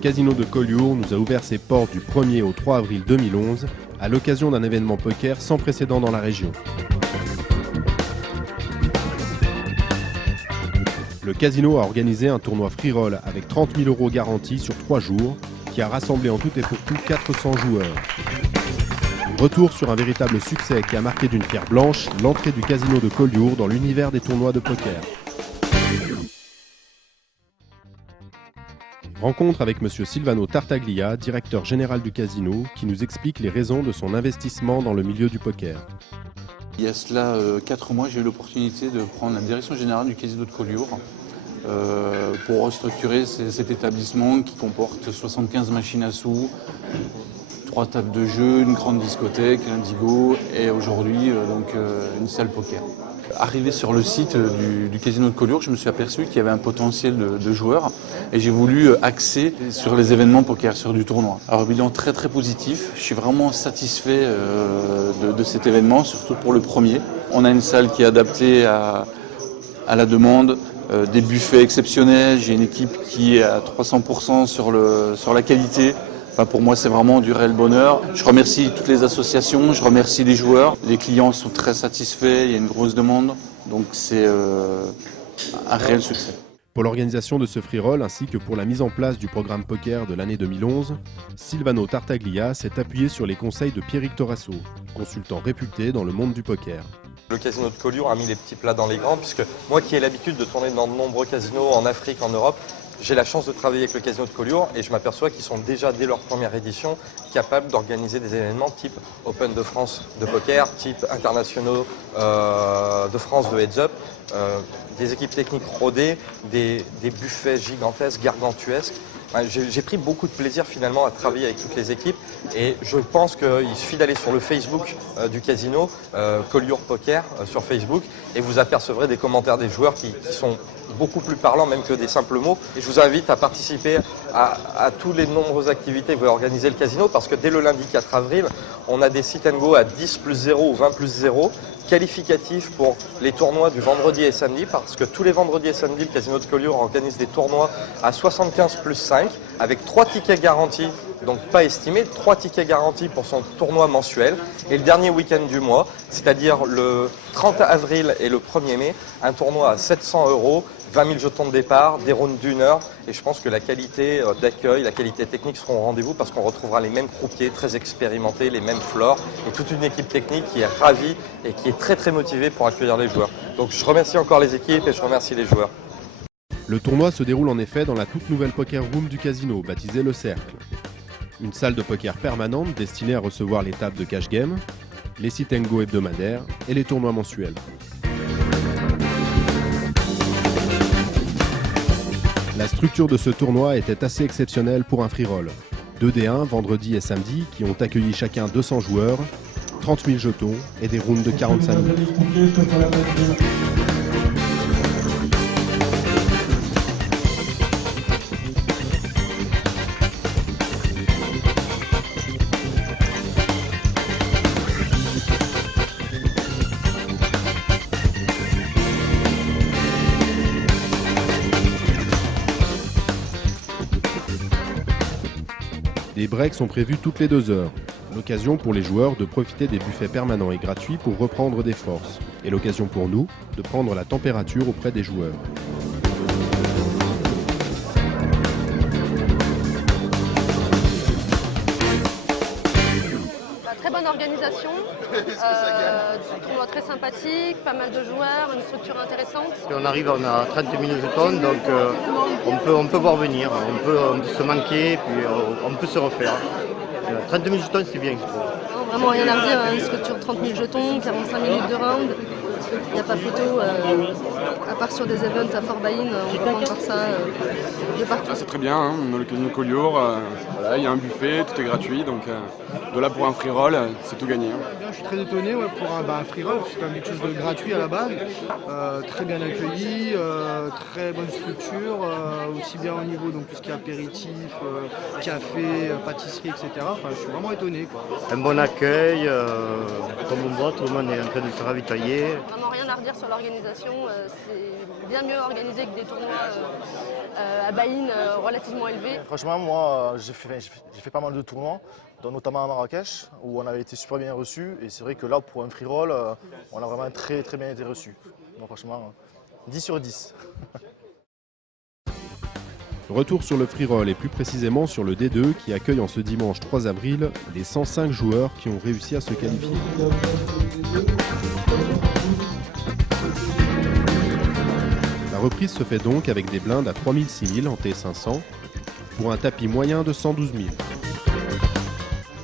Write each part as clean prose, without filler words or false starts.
casino de Collioure nous a ouvert ses portes du 1er au 3 avril 2011 à l'occasion d'un événement poker sans précédent dans la région. Le casino a organisé un tournoi free roll avec 30 000 € garantis sur 3 jours qui a rassemblé en tout et pour tout 400 joueurs. Retour sur un véritable succès qui a marqué d'une pierre blanche l'entrée du casino de Collioure dans l'univers des tournois de poker. Rencontre avec M. Silvano Tartaglia, directeur général du casino, qui nous explique les raisons de son investissement dans le milieu du poker. Il y a cela 4 mois, j'ai eu l'opportunité de prendre la direction générale du casino de Collioure pour restructurer cet établissement qui comporte 75 machines à sous, 3 tables de jeu, une grande discothèque, l'Indigo et aujourd'hui une salle poker. Arrivé sur le site du casino de Collioure, je me suis aperçu qu'il y avait un potentiel de joueurs et j'ai voulu axer sur les événements poker, sur du tournoi. Alors bilan très positif, je suis vraiment satisfait de cet événement, surtout pour le premier. On a une salle qui est adaptée à la demande, des buffets exceptionnels, j'ai une équipe qui est à 300% sur la qualité. Enfin, pour moi, c'est vraiment du réel bonheur. Je remercie toutes les associations, je remercie les joueurs. Les clients sont très satisfaits, il y a une grosse demande, donc c'est un réel succès. Pour l'organisation de ce free roll ainsi que pour la mise en place du programme poker de l'année 2011, Silvano Tartaglia s'est appuyé sur les conseils de Pierrick Torasso, consultant réputé dans le monde du poker. Le casino de Collioure a mis les petits plats dans les grands, puisque moi qui ai l'habitude de tourner dans de nombreux casinos en Afrique, en Europe, j'ai la chance de travailler avec le casino de Collioure et je m'aperçois qu'ils sont déjà, dès leur première édition, capables d'organiser des événements type Open de France de poker, type internationaux de France de Heads Up, des équipes techniques rodées, des buffets gigantesques, gargantuesques. J'ai pris beaucoup de plaisir finalement à travailler avec toutes les équipes et je pense qu'il suffit d'aller sur le Facebook du casino, Collioure Poker sur Facebook, et vous apercevrez des commentaires des joueurs qui sont beaucoup plus parlants même que des simples mots. Et je vous invite à participer à toutes les nombreuses activités que va organiser le casino parce que dès le lundi 4 avril, on a des sit and go à 10+0 ou 20+0 qualificatifs pour les tournois du vendredi et samedi parce que tous les vendredis et samedis, le casino de Collioure organise des tournois à 75+5 avec 3 tickets garantis, donc pas estimés, 3 tickets garantis pour son tournoi mensuel. Et le dernier week-end du mois, c'est-à-dire le 30 avril et le 1er mai, un tournoi à 700 €, 20 000 jetons de départ, des rounds d'1 heure. Et je pense que la qualité d'accueil, la qualité technique seront au rendez-vous parce qu'on retrouvera les mêmes croupiers très expérimentés, les mêmes floors et toute une équipe technique qui est ravie et qui est très motivée pour accueillir les joueurs. Donc je remercie encore les équipes et je remercie les joueurs. Le tournoi se déroule en effet dans la toute nouvelle poker room du casino, baptisée Le Cercle. Une salle de poker permanente destinée à recevoir les tables de cash game, les sit and go hebdomadaires et les tournois mensuels. La structure de ce tournoi était assez exceptionnelle pour un free roll. 2D1 vendredi et samedi qui ont accueilli chacun 200 joueurs, 30 000 jetons et des rounds de 45 minutes. Des breaks sont prévus toutes les 2 heures. L'occasion pour les joueurs de profiter des buffets permanents et gratuits pour reprendre des forces. Et l'occasion pour nous de prendre la température auprès des joueurs. Très bonne organisation, tournoi très sympathique, pas mal de joueurs, une structure intéressante. On arrive, on a 30 000 jetons, donc on peut voir venir, on peut se manquer, puis on peut se refaire. 30 000 jetons, c'est bien, je trouve. Non, vraiment rien à redire, une structure 30 000 jetons, 45 minutes de round. Il n'y a pas photo, à part sur des events à Fort Baïn, on peut prendre par ça de partout. C'est très bien, hein, on a le casino Collioure, voilà, il y a un buffet, tout est gratuit, donc de là pour un free roll, c'est tout gagné. Hein. Je suis très étonné pour un free roll, c'est quand même quelque chose de gratuit à la base, très bien accueilli, très bonne structure, aussi bien au niveau donc tout ce qui est apéritif, café, pâtisserie, etc. Enfin, je suis vraiment étonné, quoi. Un bon accueil, comme on voit, tout le monde est en train de se ravitailler. vraiment rien à redire sur l'organisation. C'est bien mieux organisé que des tournois à buy-in relativement élevés. Franchement, moi, j'ai fait pas mal de tournois, dont notamment à Marrakech, où on avait été super bien reçus. Et c'est vrai que là, pour un free roll, on a vraiment très bien été reçus. Donc franchement, 10 sur 10. Retour sur le free roll et plus précisément sur le D2 qui accueille en ce dimanche 3 avril les 105 joueurs qui ont réussi à se qualifier. La reprise se fait donc avec des blindes à 3000, 6000 en T500 pour un tapis moyen de 112 000.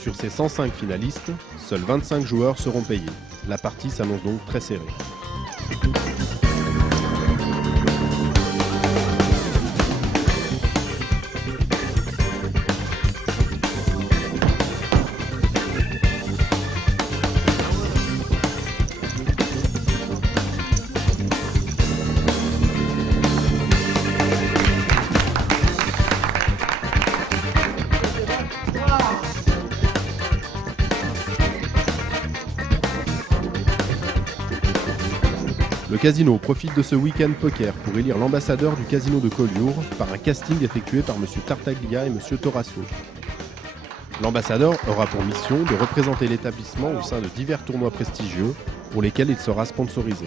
Sur ces 105 finalistes, seuls 25 joueurs seront payés. La partie s'annonce donc très serrée. Le casino profite de ce week-end poker pour élire l'ambassadeur du casino de Collioure par un casting effectué par M. Tartaglia et M. Torasso. L'ambassadeur aura pour mission de représenter l'établissement au sein de divers tournois prestigieux pour lesquels il sera sponsorisé.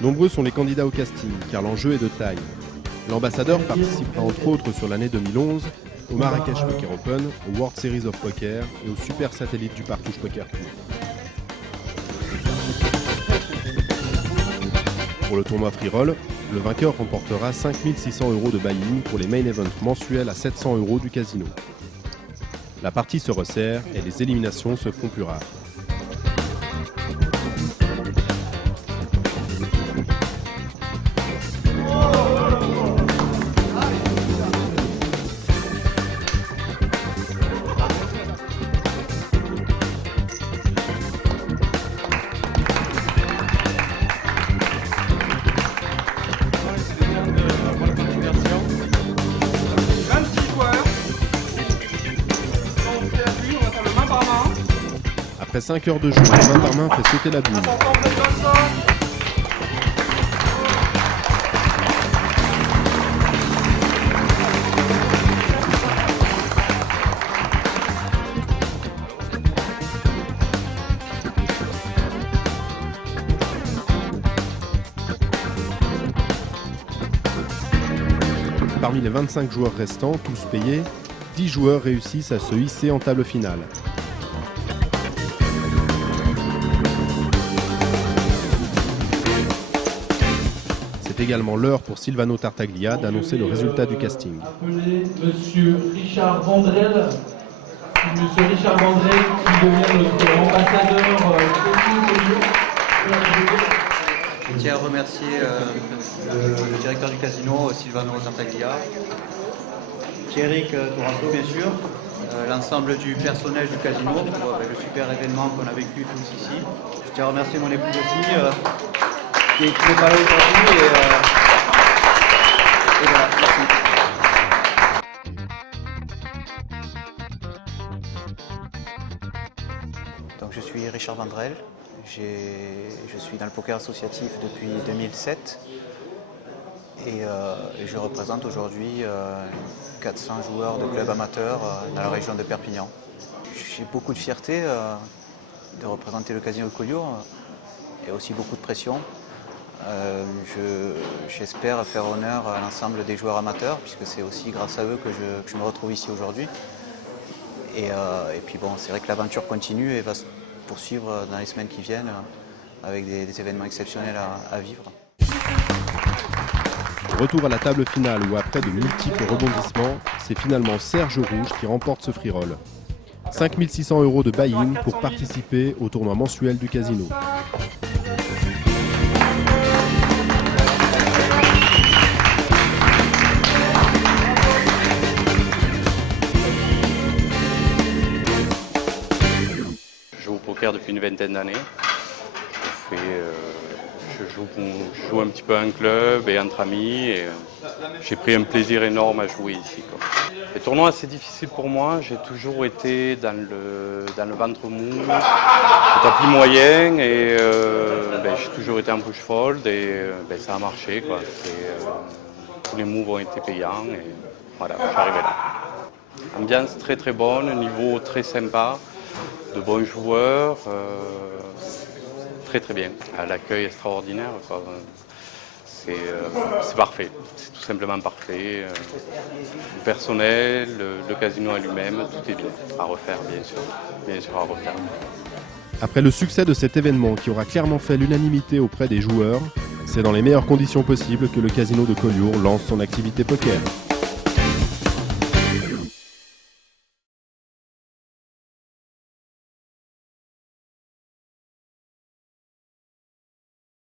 Nombreux sont les candidats au casting car l'enjeu est de taille. L'ambassadeur participera entre autres sur l'année 2011 au Marrakech Poker Open, au World Series of Poker et au Super Satellite du Partouche Poker Tour. Pour le tournoi free roll, le vainqueur remportera 5 600 € de buy-in pour les main events mensuels à 700 € du casino. La partie se resserre et les éliminations se font plus rares. Après 5 heures de jeu, la main par main fait sauter la boule. Parmi les 25 joueurs restants, tous payés, 10 joueurs réussissent à se hisser en table finale. C'est également l'heure pour Silvano Tartaglia d'annoncer le résultat du casting. Monsieur Richard Vandrel. Monsieur Richard Vandrel qui devient notre ambassadeur. Je tiens à remercier le directeur du casino, Silvano Tartaglia, Pierrick Torasso bien sûr, l'ensemble du personnel du casino pour le super événement qu'on a vécu tous ici. Je tiens à remercier mon épouse aussi, qui n'est pas là aujourd'hui. Et voilà, merci. Donc je suis Richard Vandrel. Je suis dans le poker associatif depuis 2007 et je représente aujourd'hui 400 joueurs de clubs amateurs dans la région de Perpignan. J'ai beaucoup de fierté de représenter le casino de Collioure et aussi beaucoup de pression. J'espère faire honneur à l'ensemble des joueurs amateurs puisque c'est aussi grâce à eux que je me retrouve ici aujourd'hui. Et puis bon, c'est vrai que l'aventure continue et va se poursuivre dans les semaines qui viennent avec des événements exceptionnels à vivre. Retour à la table finale où après de multiples rebondissements, c'est finalement Serge Rouge qui remporte ce free roll. 5 600 € de buy-in pour participer au tournoi mensuel du casino. Depuis une vingtaine d'années. je joue un petit peu en club et entre amis. Et j'ai pris un plaisir énorme à jouer ici, quoi. Les tournois, c'est difficile pour moi. J'ai toujours été dans le ventre mou, au tapis moyen et j'ai toujours été en push fold et ça a marché, quoi. Tous les moves ont été payants et voilà, je suis arrivé là. Ambiance très très bonne, niveau très sympa, de bons joueurs, très très bien. L'accueil extraordinaire, quoi. C'est parfait, c'est tout simplement parfait. Le personnel, le casino à lui-même, tout est bien. À refaire, bien sûr à refaire. Après le succès de cet événement qui aura clairement fait l'unanimité auprès des joueurs, c'est dans les meilleures conditions possibles que le casino de Collioure lance son activité poker.